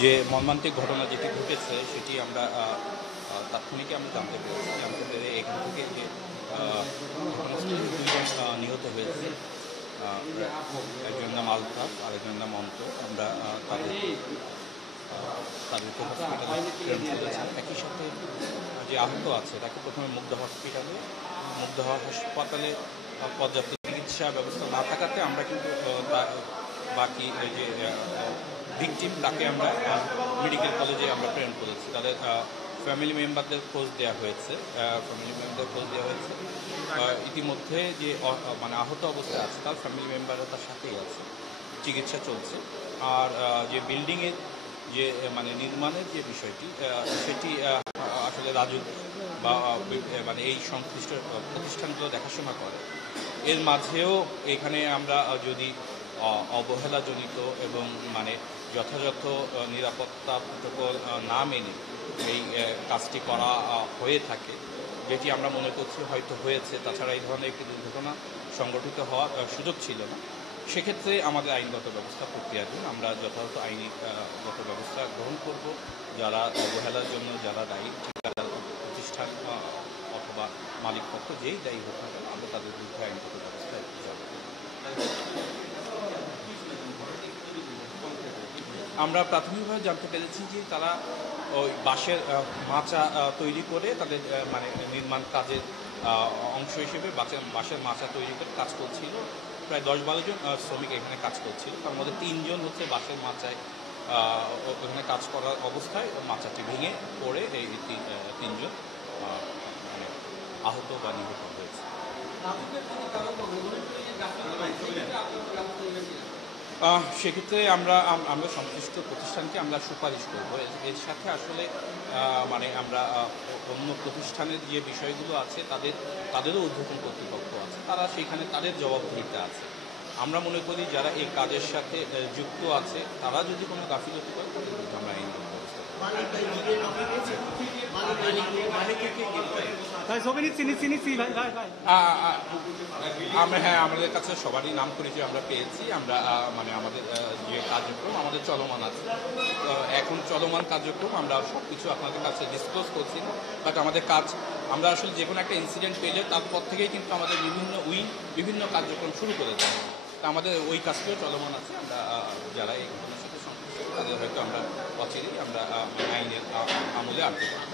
যে মর্মান্তিক ঘটনা যেটি ঘটেছে সেটি আমরা তাৎক্ষণিকই আমরা জানতে পেরে এখান থেকে যে ঘটনাস্থলে দুইজন নিহত হয়েছে। একজনের নাম আলতাফ, আরেকজনের নাম অন্ত। আমরা তাদেরকে হসপিটালে প্রেরণ করেছি। একই সাথে যে আহত আছে তাকে প্রথমে মুগদা হাসপাতালে পর্যাপ্ত চিকিৎসা ব্যবস্থা না থাকাতে আমরা কিন্তু বাকি যে ভিকটিম তাকে আমরা মেডিকেল কলেজে আমরা প্রেরণ করেছি। তাদের ফ্যামিলি মেম্বারদের খোঁজ দেওয়া হয়েছে। ইতিমধ্যে যে মানে আহত অবস্থায় আছে তার ফ্যামিলি মেম্বারও তার সাথেই আছে, চিকিৎসা চলছে। আর যে বিল্ডিংয়ের যে মানে নির্মাণের যে বিষয়টি সেটি আসলে রাজুক বা মানে এই সংশ্লিষ্ট প্রতিষ্ঠানগুলো দেখাশোনা করে। এর মাঝেও এখানে আমরা যদি অবহেলাজনিত এবং মানে যথাযথ নিরাপত্তা প্রোটোকল না মেনে এই কাজটি করা হয়ে থাকে, যেটি আমরা মনে করছি হয়তো হয়েছে, তাছাড়া এই ধরনের একটি দুর্ঘটনা সংঘটিত হওয়ার সুযোগ ছিল না, সেক্ষেত্রে আমাদের আইনগত ব্যবস্থা প্রক্রিয়াধীন। আমরা যথাযথ আইনগত ব্যবস্থা গ্রহণ করব। যারা অবহেলার জন্য যারা দায়ী, ঠিকাদার প্রতিষ্ঠান অথবা মালিক পক্ষ যেই দায়ী হোক না কেন, আমরা তাদের বিরুদ্ধে আইনগত ব্যবস্থা যাব। আমরা প্রাথমিকভাবে জানতে পেরেছি যে তারা ওই বাঁশের মাচা তৈরি করে তাদের মানে নির্মাণ কাজের অংশ হিসেবে বাঁশের মাচা তৈরি করে কাজ করছিল। প্রায় 10-12 জন শ্রমিক এখানে কাজ করছিল। তার মধ্যে 3 জন হচ্ছে বাঁশের মাচায় ওখানে কাজ করার অবস্থায় মাচাটি ভেঙে পড়ে এই 3 জন মানে আহত বা নিহত হয়েছে। সেক্ষেত্রে আমরা সংশ্লিষ্ট প্রতিষ্ঠানকে আমরা সুপারিশ করব। এর সাথে আসলে মানে আমরা অন্য প্রতিষ্ঠানের যে বিষয়গুলো আছে তাদেরও ঊর্ধ্বতন কর্তৃপক্ষ আছে, তারা সেইখানে তাদের জবাবদিহিতা আছে। আমরা মনে করি যারা এই কাজের সাথে যুক্ত আছে তারা যদি কোনো গাফিলতি করে তাদের বিরুদ্ধে আমরা আইনগত ব্যবস্থা করব। আমাদের কাছে সবারই নাম পরিচয় আমরা পেয়েছি। আমরা মানে আমাদের যে কার্যক্রম আমাদের চলমান আছে, এখন চলমান কার্যক্রম আমরা সব কিছু আপনাদের কাছে ডিসক্লোজ করছি না। বাট আমাদের কাজ, আমরা আসলে যে কোনো একটা ইনসিডেন্ট পেলে তারপর থেকেই কিন্তু আমাদের বিভিন্ন কার্যক্রম শুরু করে দেয়। তা আমাদের ওই কাজটিও চলমান আছে। আমরা যারা এই ঘটনার সাথে সংশ্লিষ্ট তাদের হয়তো আমরা অচিরেই আমরা আইনের আমলে আনতে পারব।